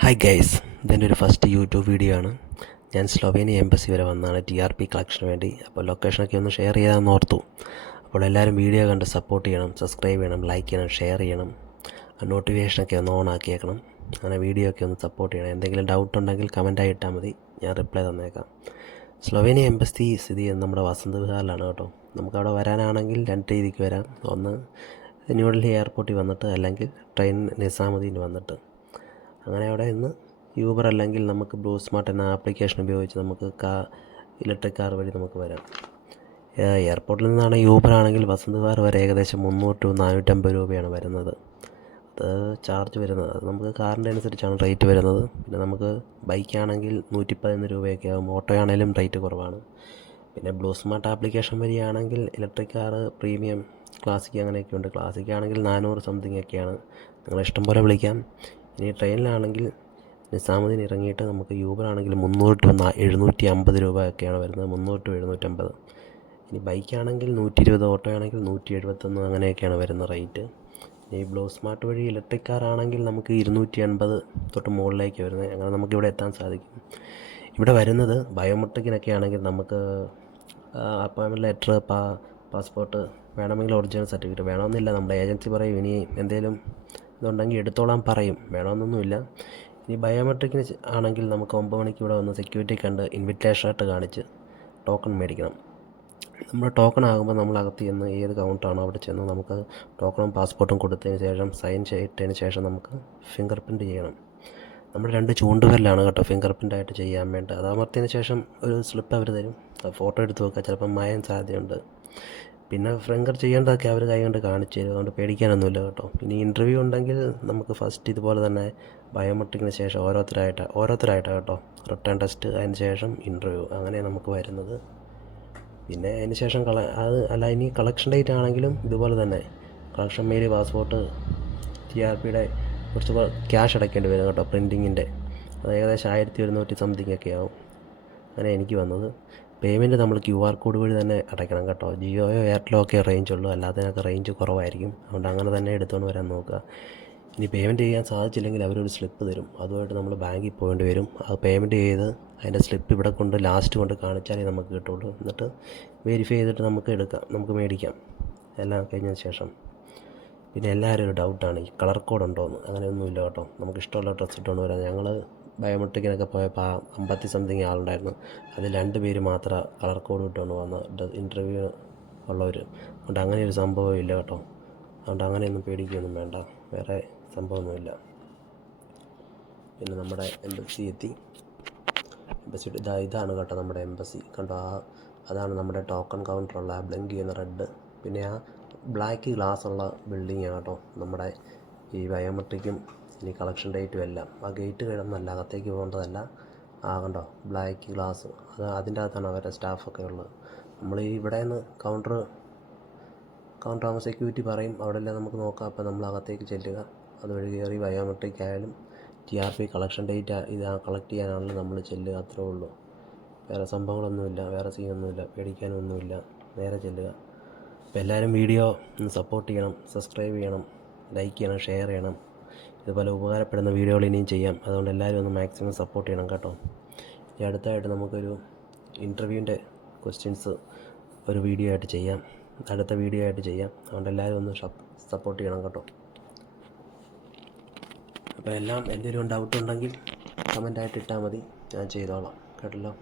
Hi guys, ഇതെൻ്റെ ഒരു first YouTube video ആണ്. ഞാൻ സ്ലൊവേനിയ എംബസി വരെ വന്നതാണ് TRP കളക്ഷന് വേണ്ടി. അപ്പോൾ ലൊക്കേഷനൊക്കെ ഒന്ന് ഷെയർ ചെയ്യാമെന്ന് ഓർത്തു. അപ്പോൾ എല്ലാവരും വീഡിയോ കണ്ട് സപ്പോർട്ട് ചെയ്യണം, സബ്സ്ക്രൈബ് ചെയ്യണം, ലൈക്ക് ചെയ്യണം, ഷെയർ ചെയ്യണം, നോട്ടിഫിക്കേഷനൊക്കെ ഒന്ന് ഓൺ ആക്കിയേക്കണം. അങ്ങനെ വീഡിയോ ഒക്കെ ഒന്ന് സപ്പോർട്ട് ചെയ്യണം. എന്തെങ്കിലും ഡൗട്ട് ഉണ്ടെങ്കിൽ കമൻറ്റായി ഇട്ടാൽ മതി, ഞാൻ റിപ്ലൈ തന്നേക്കാം. സ്ലൊവേനിയ എംബസി സ്ഥിതി ചെയ്യുന്നത് നമ്മുടെ വസന്ത് വിഹാറിലാണ് കേട്ടോ. നമുക്കവിടെ വരാനാണെങ്കിൽ രണ്ട് രീതിക്ക് വരാം. ഒന്ന് ന്യൂഡൽഹി എയർപോർട്ടിൽ വന്നിട്ട്, അല്ലെങ്കിൽ ട്രെയിൻ നിസാമുദ്ദീൻ വന്നിട്ട്. അങ്ങനെ അവിടെ നിന്ന് യൂബർ അല്ലെങ്കിൽ നമുക്ക് ബ്ലൂ സ്മാർട്ട് എന്ന ആപ്ലിക്കേഷൻ ഉപയോഗിച്ച് നമുക്ക് ഇലക്ട്രിക് കാർ വഴി നമുക്ക് വരാം. എയർപോർട്ടിൽ നിന്നാണ് യൂബർ ആണെങ്കിൽ വസന്ത് വിഹാർ വരെ ഏകദേശം 300 to 450 രൂപയാണ് വരുന്നത്. അത് ചാർജ് വരുന്നത്, അത് നമുക്ക് കാറിൻ്റെ അനുസരിച്ചാണ് റേറ്റ് വരുന്നത്. പിന്നെ നമുക്ക് ബൈക്കാണെങ്കിൽ 111 രൂപയൊക്കെ ആകും. ഓട്ടോ ആണെങ്കിലും റേറ്റ് കുറവാണ്. പിന്നെ ബ്ലൂ സ്മാർട്ട് ആപ്ലിക്കേഷൻ വഴിയാണെങ്കിൽ ഇലക്ട്രിക് കാർ പ്രീമിയം, ക്ലാസിക് അങ്ങനെയൊക്കെ ഉണ്ട്. ക്ലാസിക് ആണെങ്കിൽ 400 സംതിങ് ഒക്കെയാണ്. നിങ്ങൾ ഇഷ്ടം പോലെ വിളിക്കാം. ഇനി ട്രെയിനിലാണെങ്കിൽ നിസാമുദ്ദീൻ ഇറങ്ങിയിട്ട് നമുക്ക് യൂബർ ആണെങ്കിൽ 300 to 750 രൂപ ഒക്കെയാണ് വരുന്നത്. 300 to 750. ഇനി ബൈക്കാണെങ്കിൽ 120, ഓട്ടോ ആണെങ്കിൽ 171 അങ്ങനെയൊക്കെയാണ് വരുന്ന റേറ്റ്. ഈ ബ്ലൂ സ്മാർട്ട് വഴി ഇലക്ട്രിക് കാർ ആണെങ്കിൽ നമുക്ക് 280 തൊട്ട് മുകളിലേക്ക് വരുന്നത്. അങ്ങനെ നമുക്കിവിടെ എത്താൻ സാധിക്കും. ഇവിടെ വരുന്നത് ബയോമെട്രിക്കിനൊക്കെ ആണെങ്കിൽ നമുക്ക് അപ്പോയിൻമെൻറ്റ് ലെറ്റർ, പാസ്പോർട്ട്, വേണമെങ്കിൽ ഒറിജിനൽ സർട്ടിഫിക്കറ്റ് വേണമെന്നില്ല. നമ്മുടെ ഏജൻസി പറയും ഇനി എന്തെങ്കിലും ഇതുണ്ടെങ്കിൽ എടുത്തോളാൻ പറയും, വേണമെന്നൊന്നുമില്ല. ഇനി ബയോമെട്രിക്കിന് ആണെങ്കിൽ നമുക്ക് 9 മണിക്ക് ഇവിടെ വന്ന് സെക്യൂരിറ്റി കണ്ട് ഇൻവിറ്റേഷൻ ആയിട്ട് കാണിച്ച് ടോക്കൺ മേടിക്കണം. നമ്മുടെ ടോക്കൺ ആകുമ്പോൾ നമ്മൾ അകത്ത് ചെന്ന് ഏത് കൗണ്ടറാണോ അവിടെ ചെന്ന് നമുക്ക് ടോക്കണും പാസ്പോർട്ടും കൊടുത്തതിന് ശേഷം സൈൻ ചെയ്തതിന് ശേഷം നമുക്ക് ഫിംഗർ പ്രിൻറ്റ് ചെയ്യണം. നമ്മുടെ 2 ചൂണ്ടുവിരലാണ് കേട്ടോ ഫിംഗർ പ്രിൻ്റായിട്ട് ചെയ്യാൻ വേണ്ട. അത് അമർത്തിയതിന് ശേഷം ഒരു സ്ലിപ്പ് അവർ തരും. ഫോട്ടോ എടുത്ത് വെക്കുക, ചിലപ്പോൾ മായാൻ സാധ്യതയുണ്ട്. പിന്നെ ഫിംഗർ ചെയ്യേണ്ടതൊക്കെ അവർ കൈ കൊണ്ട് കാണിച്ചു തരും, അതുകൊണ്ട് പേടിക്കാനൊന്നുമില്ല കേട്ടോ. ഇനി ഇൻ്റർവ്യൂ ഉണ്ടെങ്കിൽ നമുക്ക് ഫസ്റ്റ് ഇതുപോലെ തന്നെ ബയോമെട്രിക്കിന് ശേഷം ഓരോരുത്തരായിട്ടാണ് കേട്ടോ. റിട്ടേൺ ടെസ്റ്റ്, അതിന് ശേഷം ഇൻ്റർവ്യൂ, അങ്ങനെ നമുക്ക് വരുന്നത്. പിന്നെ അതിന് ശേഷം ഇനി കളക്ഷൻ ഡേറ്റ് ആണെങ്കിലും ഇതുപോലെ തന്നെ കളക്ഷൻ മെയിൽ, പാസ്പോർട്ട്, TRPയുടെ കുറച്ച് ക്യാഷ് അടയ്ക്കേണ്ടി വരും കേട്ടോ പ്രിൻറ്റിങ്ങിൻ്റെ. അത് ഏകദേശം 1100 സംതിങ് ഒക്കെ ആവും. അങ്ങനെ എനിക്ക് വന്നത്. പേയ്മെൻറ്റ് നമ്മൾ QR കോഡ് വഴി തന്നെ അടയ്ക്കണം കേട്ടോ. ജിയോയോ എയർടെലോ ഒക്കെ റേഞ്ച് ഉള്ളൂ, അല്ലാത്തതിനൊക്കെ റേഞ്ച് കുറവായിരിക്കും. അതുകൊണ്ട് അങ്ങനെ തന്നെ എടുത്തുകൊണ്ട് വരാൻ നോക്കുക. ഇനി പേയ്മെൻറ്റ് ചെയ്യാൻ സാധിച്ചില്ലെങ്കിൽ അവരൊരു സ്ലിപ്പ് തരും, അതുമായിട്ട് നമ്മൾ ബാങ്കിൽ പോകേണ്ടി വരും. അത് പേയ്മെൻറ്റ് ചെയ്ത് അതിൻ്റെ സ്ലിപ്പ് ഇവിടെ കൊണ്ട് ലാസ്റ്റ് കൊണ്ട് കാണിച്ചാലേ നമുക്ക് കിട്ടുള്ളൂ. എന്നിട്ട് വെരിഫൈ ചെയ്തിട്ട് നമുക്ക് എടുക്കാം, നമുക്ക് മേടിക്കാം എല്ലാം കഴിഞ്ഞതിന് ശേഷം. പിന്നെ എല്ലാവരും ഒരു ഡൗട്ടാണ് ഈ കളർ കോഡ് ഉണ്ടോയെന്ന്. അങ്ങനെയൊന്നുമില്ല കേട്ടോ, നമുക്ക് ഇഷ്ടമുള്ള ഡ്രസ്സ് ഇട്ടുകൊണ്ട് വരാം. ഞങ്ങൾ ബയോമെട്രിക്കിനൊക്കെ പോയപ്പോൾ 50 സംതിങ് ആളുണ്ടായിരുന്നു. അതിൽ 2 പേര് മാത്രം കളർ കോഡ് ഇട്ടുകൊണ്ട് വന്ന ഇൻ്റർവ്യൂ ഉള്ളവർ. അതുകൊണ്ട് അങ്ങനെ ഒരു സംഭവം ഇല്ല കേട്ടോ. അതുകൊണ്ട് അങ്ങനെയൊന്നും പേടിക്കുകയൊന്നും വേണ്ട, വേറെ സംഭവമൊന്നുമില്ല. പിന്നെ നമ്മുടെ എംബസി എത്തി. എംബസിയുടെ ഇതാണ് കേട്ടോ നമ്മുടെ എംബസി. കണ്ടോ, അതാണ് നമ്മുടെ ടോക്കൺ കൗണ്ടറുള്ള ആ ബ്ലിങ്ക് ചെയ്യുന്ന റെഡ്. പിന്നെ ആ ബ്ലാക്ക് ഗ്ലാസ് ഉള്ള ബിൽഡിങ്ങാണ് കേട്ടോ നമ്മുടെ ഈ ബയോമെട്രിക്കും ഇനി കളക്ഷൻ ഡേറ്റും എല്ലാം. ആ ഗേറ്റ് കിടന്നല്ല, അകത്തേക്ക് പോകേണ്ടതല്ല. കണ്ടോ ബ്ലാക്ക് ഗ്ലാസ്, അതിൻ്റെ അകത്താണ് അവരുടെ സ്റ്റാഫൊക്കെ ഉള്ളത്. നമ്മൾ ഈ ഇവിടെ നിന്ന് കൗണ്ടർ ആകുമ്പോൾ സെക്യൂരിറ്റി പറയും അവിടെ എല്ലാം നമുക്ക് നോക്കാം. അപ്പോൾ നമ്മൾ അകത്തേക്ക് ചെല്ലുക, അതുവഴി കയറി ബയോമെട്രിക് ആയാലും TRP കളക്ഷൻ ഡേറ്റ് കളക്ട് ചെയ്യാനാണെങ്കിലും നമ്മൾ ചെല്ലുക, അത്രേ ഉള്ളൂ. വേറെ സംഭവങ്ങളൊന്നുമില്ല, വേറെ സീനൊന്നുമില്ല, പേടിക്കാനൊന്നുമില്ല, നേരെ ചെല്ലുക. അപ്പോൾ എല്ലാവരും വീഡിയോ ഒന്ന് സപ്പോർട്ട് ചെയ്യണം, സബ്സ്ക്രൈബ് ചെയ്യണം, ലൈക്ക് ചെയ്യണം, ഷെയർ ചെയ്യണം. ഇതുപോലെ ഉപകാരപ്പെടുന്ന വീഡിയോകൾ ഇനിയും ചെയ്യാം, അതുകൊണ്ട് എല്ലാവരും ഒന്ന് മാക്സിമം സപ്പോർട്ട് ചെയ്യണം കേട്ടോ. ഇനി അടുത്തായിട്ട് നമുക്കൊരു ഇൻ്റർവ്യൂവിൻ്റെ ക്വസ്റ്റ്യൻസ് ഒരു വീഡിയോ ആയിട്ട് ചെയ്യാം, അടുത്ത വീഡിയോ ആയിട്ട് ചെയ്യാം. അതുകൊണ്ട് എല്ലാവരും ഒന്ന് സപ്പോർട്ട് ചെയ്യണം കേട്ടോ. അപ്പോൾ എല്ലാം എന്തെങ്കിലും ഡൗട്ട് ഉണ്ടെങ്കിൽ കമൻ്റായിട്ട് ഇട്ടാൽ മതി, ഞാൻ ചെയ്തോളാം കേട്ടല്ലോ.